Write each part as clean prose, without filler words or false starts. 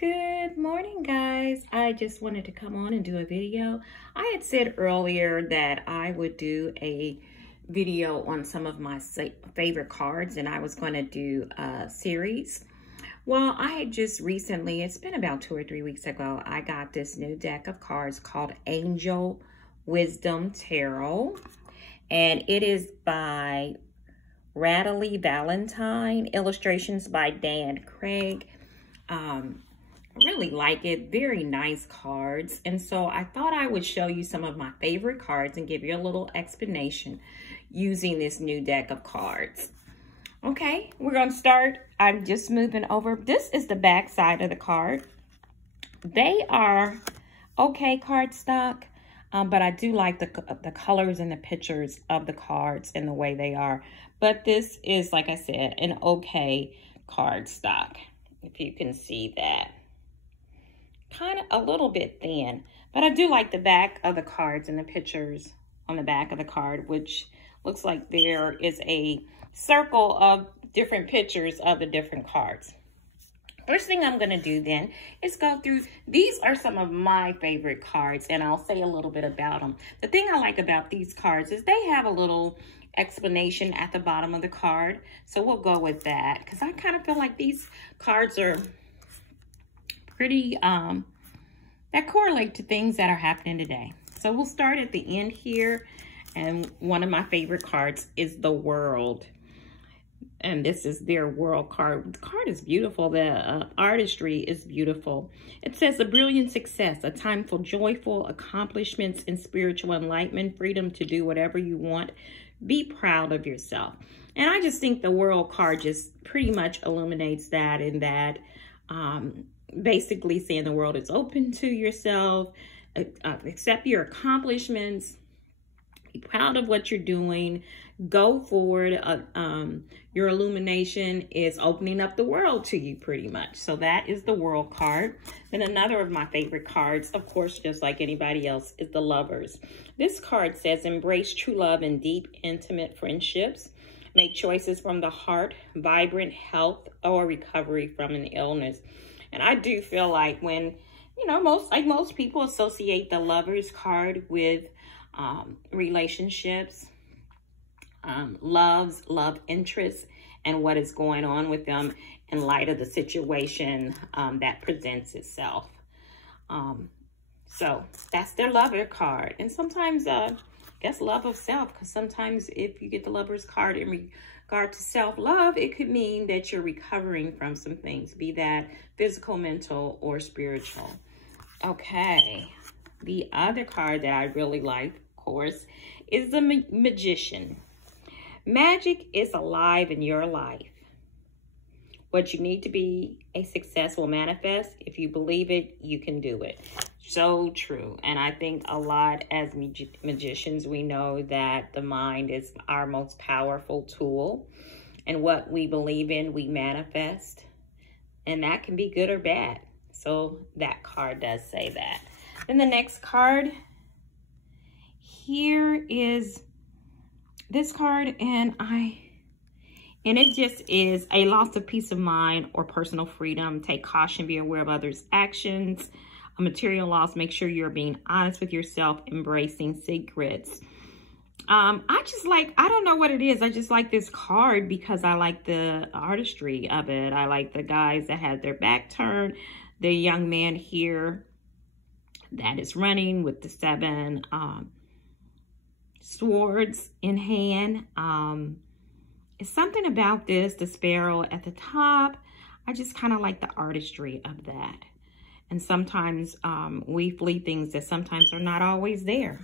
Good morning, guys. I just wanted to come on and do a video. I had said earlier that I would do a video on some of my favorite cards, and I was going to do a series. Well, I had just recently, it's been about 2 or 3 weeks ago, I got this new deck of cards called Angel Wisdom Tarot, and it is by Radleigh Valentine, illustrations by Dan Craig. Really like it. Very nice cards. And so I thought I would show you some of my favorite cards and give you a little explanation using this new deck of cards. Okay, we're going to start. I'm just moving over. This is the back side of the card. They are okay cardstock, but I do like the colors and the pictures of the cards and the way they are. But this is, like I said, an okay cardstock, if you can see that. Kind of a little bit thin, but I do like the back of the cards and the pictures on the back of the card, which looks like there is a circle of different pictures of the different cards. First thing I'm going to do then is go through, these are some of my favorite cards, and I'll say a little bit about them. The thing I like about these cards is they have a little explanation at the bottom of the card, so we'll go with that, because I kind of feel like these cards are pretty, that correlate to things that are happening today. So we'll start at the end here. And one of my favorite cards is the World. And this is their World card. The card is beautiful. The artistry is beautiful. It says, a brilliant success, a time for joyful accomplishments and spiritual enlightenment, freedom to do whatever you want. Be proud of yourself. And I just think the World card just pretty much illuminates that, in that, basically saying the world is open to yourself, accept your accomplishments, be proud of what you're doing, go forward. Your illumination is opening up the world to you pretty much. So that is the World card. Then another of my favorite cards, of course, just like anybody else, is the Lovers. This card says, embrace true love and deep, intimate friendships. Make choices from the heart, vibrant health, or recovery from an illness. And I do feel like when, you know, most people associate the Lovers card with relationships, love interests, and what is going on with them in light of the situation that presents itself. So that's their Lover card. And sometimes, I guess, love of self, because sometimes if you get the Lovers card in regard to self-love, it could mean that you're recovering from some things, be that physical, mental, or spiritual. Okay, the other card that I really like, of course, is the Magician. Magic is alive in your life. What you need to be a success will manifest. If you believe it, you can do it. So true. And I think a lot as magicians, we know that the mind is our most powerful tool. And what we believe in, we manifest. And that can be good or bad. So that card does say that. Then the next card here is this card, and it just is a loss of peace of mind or personal freedom. Take caution, be aware of others' actions. A material loss, make sure you're being honest with yourself, embracing secrets. I don't know what it is. I just like this card because I like the artistry of it. I like the guys that had their back turned. The young man here that is running with the 7 swords in hand. It's something about this, the sparrow at the top. I just kind of like the artistry of that. And sometimes we flee things that sometimes are not always there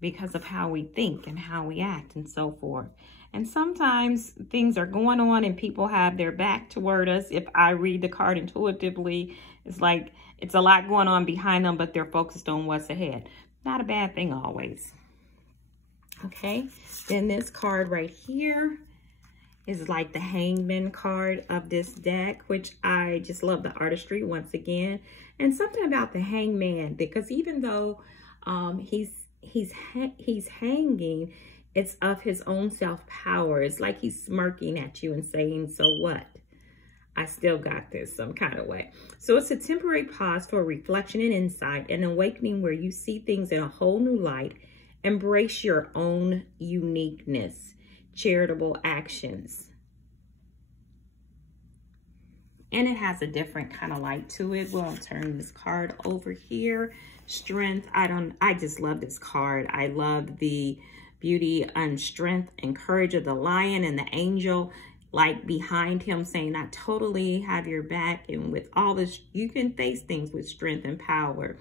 because of how we think and how we act and so forth. And sometimes things are going on and people have their back toward us. If I read the card intuitively, it's like it's a lot going on behind them, but they're focused on what's ahead. Not a bad thing always. Okay, then this card right here is like the Hangman card of this deck, which I just love the artistry once again. And something about the Hangman, because even though he's hanging, it's of his own self-power. It's like he's smirking at you and saying, so what? I still got this some kind of way. So it's a temporary pause for reflection and insight, an awakening where you see things in a whole new light. Embrace your own uniqueness. Charitable actions. And it has a different kind of light to it. We'll turn this card over here. Strength. I just love this card. I love the beauty and strength and courage of the lion and the angel, like behind him, saying, I totally have your back. And with all this, you can face things with strength and power.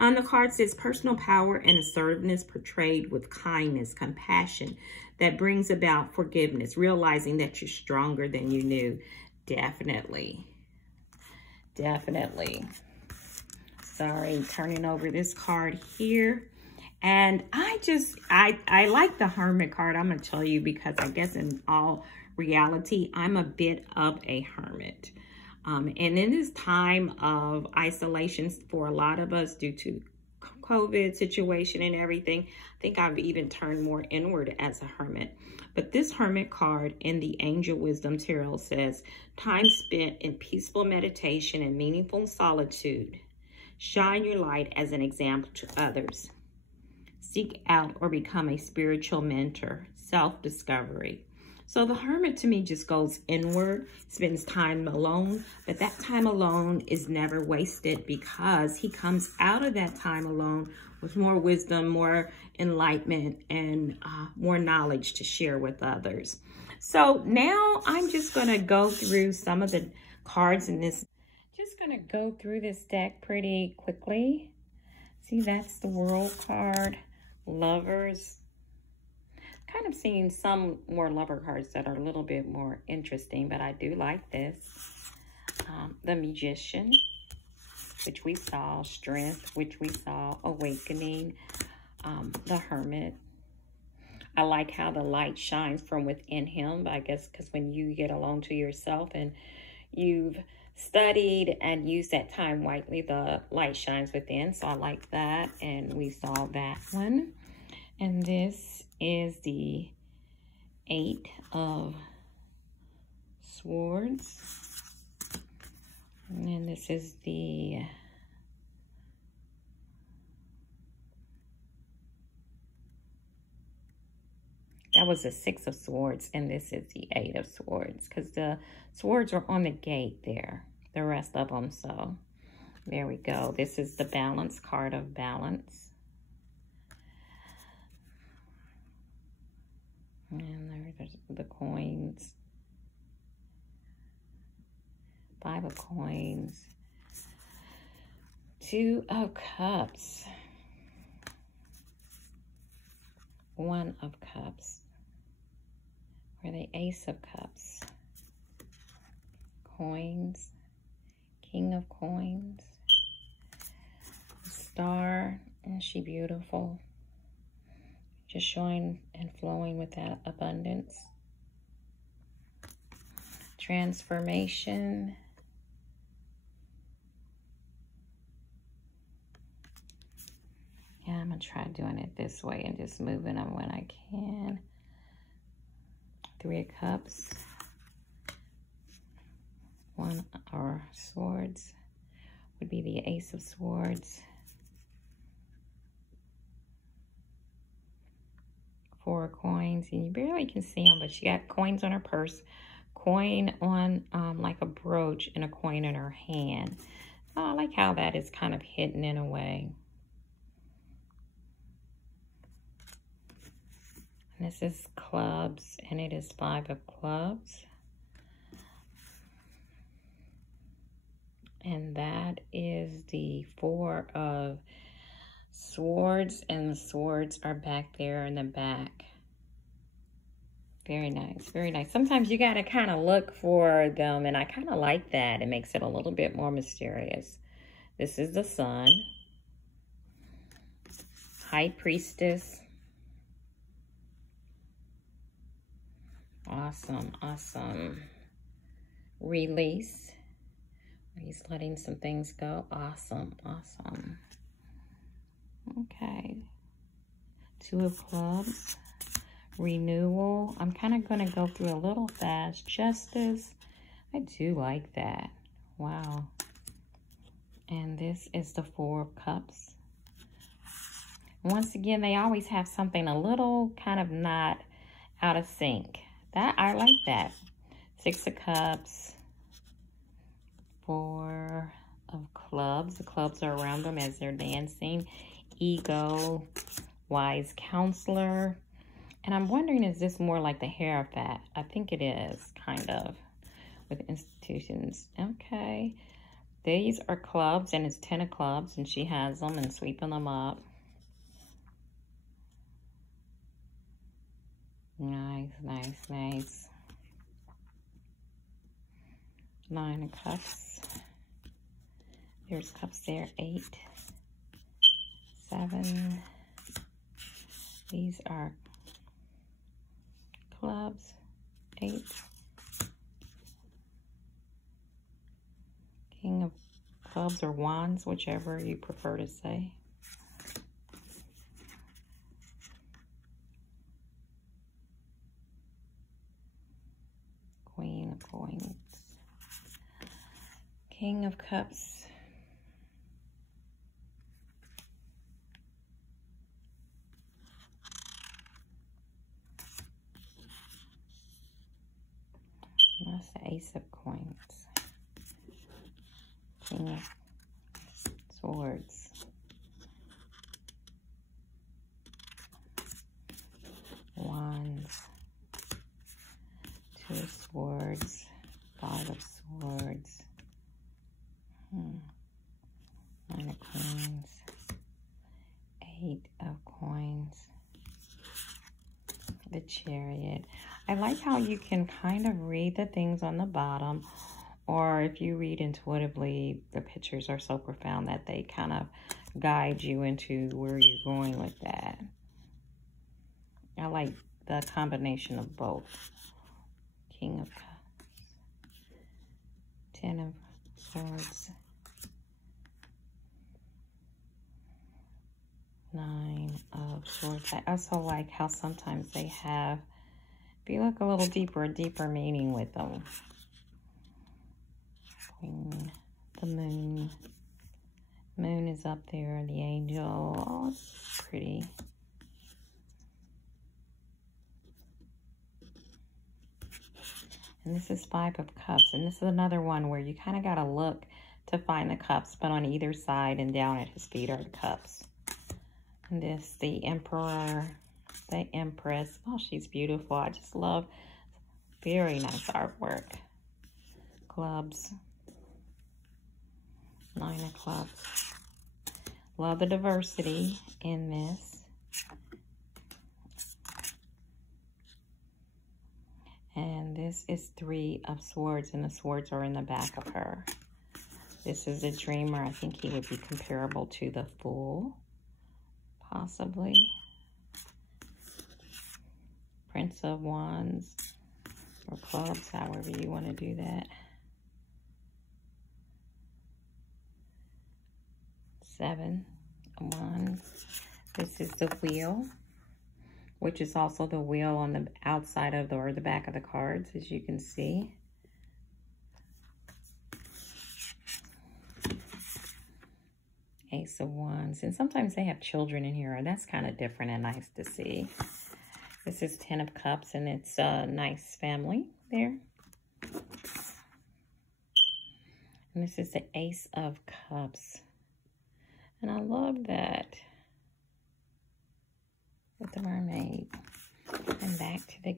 On the card says personal power and assertiveness portrayed with kindness, compassion that brings about forgiveness, realizing that you're stronger than you knew. Definitely. Definitely. Sorry, turning over this card here. And I like the Hermit card. I'm going to tell you, because I guess in all reality, I'm a bit of a hermit. And in this time of isolation for a lot of us due to COVID situation and everything, I think I've even turned more inward as a hermit. But this Hermit card in the Angel Wisdom Tarot says, time spent in peaceful meditation and meaningful solitude. Shine your light as an example to others. Seek out or become a spiritual mentor. Self-discovery. So the Hermit to me just goes inward, spends time alone, but that time alone is never wasted, because he comes out of that time alone with more wisdom, more enlightenment, and more knowledge to share with others. So now I'm just going to go through some of the cards in this. Just going to go through this deck pretty quickly. See, that's the World card, Lovers. Kind of seeing some more lover cards that are a little bit more interesting, but I do like this. The Magician, which we saw. Strength, which we saw. Awakening. The Hermit. I like how the light shines from within him. I guess because when you get alone to yourself and you've studied and used that time wisely, the light shines within. So I like that. And we saw that one. And this is the 8 of Swords. And then this is the that was the 6 of Swords, and this is the 8 of Swords, because the swords are on the gate there, the rest of them. So there we go. This is the Balance card of Balance. And there's the coins. 5 of Coins. 2 of Cups. 1 of Cups. Or the Ace of Cups. Coins. King of Coins. Star. Isn't she beautiful? Just showing and flowing with that abundance. Transformation. Yeah, I'm going to try doing it this way and just moving them when I can. 3 of Cups. 1 or Swords would be the Ace of Swords. 4 coins, and you barely can see them, but she got coins on her purse, coin on like a brooch, and a coin in her hand. Oh, I like how that is kind of hidden in a way. And this is Clubs, and it is 5 of Clubs. And that is the 4 of Swords, and the swords are back there in the back. Very nice, very nice. Sometimes you got to kind of look for them, and I kind of like that. It makes it a little bit more mysterious. This is the Sun. High Priestess. Awesome, awesome. Release. He's letting some things go. Awesome, awesome. Okay. 2 of Clubs. Renewal. I'm kind of going to go through a little fast. Justice. I do like that. Wow. And this is the Four of Cups. Once again, they always have something a little kind of not out of sync. That I like that. Six of Cups. Four of Clubs. The clubs are around them as they're dancing. Ego. Wise Counselor. And I'm wondering, is this more like the Hierophant? I think it is, kind of, with institutions. Okay. These are clubs, and it's 10 of clubs, and she has them and sweeping them up. Nice, nice, nice. 9 of cups. There's cups there. 8, 7. These are clubs. 8. King of clubs or wands, whichever you prefer to say. Queen of coins. King of cups. That's the Ace of coins. King of swords. Wands. 2 of swords. 5 of swords. 9 of coins. 8 of coins. The Chariot. I like how you can kind of read the things on the bottom, or if you read intuitively, the pictures are so profound that they kind of guide you into where you're going with that. I like the combination of both. King of Cups. 10 of Swords. 9 of Swords. I also like how sometimes they have, if you look a little deeper, a deeper meaning with them. Queen, the Moon. Moon is up there, the Angel. Oh, it's pretty. And this is 5 of Cups. And this is another one where you kind of got to look to find the cups, but on either side and down at his feet are the cups. And this, the Emperor, the Empress. Oh, she's beautiful. I just love, very nice artwork. Clubs. 9 of clubs. Love the diversity in this. And this is 3 of swords, and the swords are in the back of her. This is a dreamer. I think he would be comparable to the Fool, possibly. Prince of Wands or clubs, however you want to do that. 7 of Wands. This is the Wheel, which is also the wheel on the outside of the, or the back of the cards, as you can see. Ace of Wands. And sometimes they have children in here, and that's kind of different and nice to see. This is 10 of Cups, and it's a nice family there. And this is the Ace of Cups. And I love that. With the mermaid. And back to the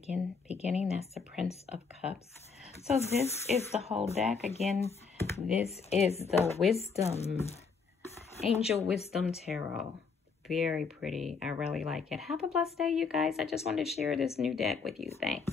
beginning, that's the Prince of Cups. So this is the whole deck. Again, this is the Wisdom, Angel Wisdom Tarot. Very pretty. I really like it. Have a blessed day, you guys. I just wanted to share this new deck with you. Thanks.